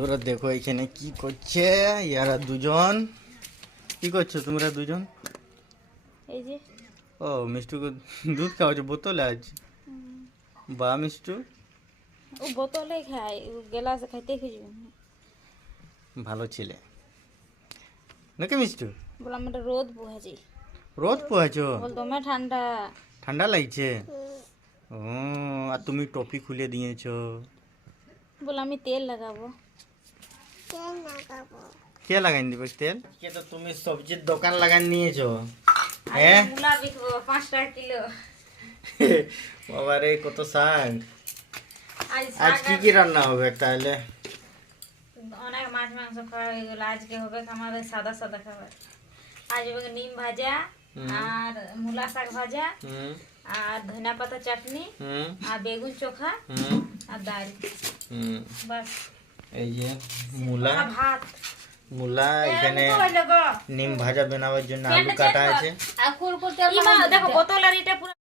তোরা দেখো এখানে কি করছে ইয়ারা দুজন। কি করছো তোমরা দুজন? এই যে ও মিষ্টুকে দুধ খাওয়াছো বোতলে আজ? বা মিষ্টু ও বোতলে খায়, ও গ্লাসে খাইতে খুঁজবে না। ভালো ছেলে নাকি মিষ্টু? বললাম এটা রোদ পোহাছি, রোদ পোহাছো? বল দমে ঠান্ডা। ঠান্ডা লাগছে? ও আর তুমি টপি খুলে দিয়েছো। বল আমি তেল লাগাবো। কে লাগাই দিবে তেল? কে তো তুমি সবজির দোকান লাগাই নিয়েছো? হ্যাঁ মূলা বিকবো 5 টাকা কিলো। বাবা রে কত শাক! আজ আজ কি কি রান্না হবে তাহলে? অনেক মাছ মাংস খাওয়া হয়ে গেল, আজকে হবে আমাদের সাদা সাদা খাবার। আজ হবে নিম ভাজা আর মূলা শাক ভাজা হুম আর ধনিয়া পাতা চাটনি হুম আর বেগুন চোখা হুম আর ডাল। হুম। বাস। এই যে মূলা আর ভাত। মূলা এখানে নিম ভাজা বানাবার জন্য আলু কাটা আছে। ইমা দেখো বোতল আর এটা পুরো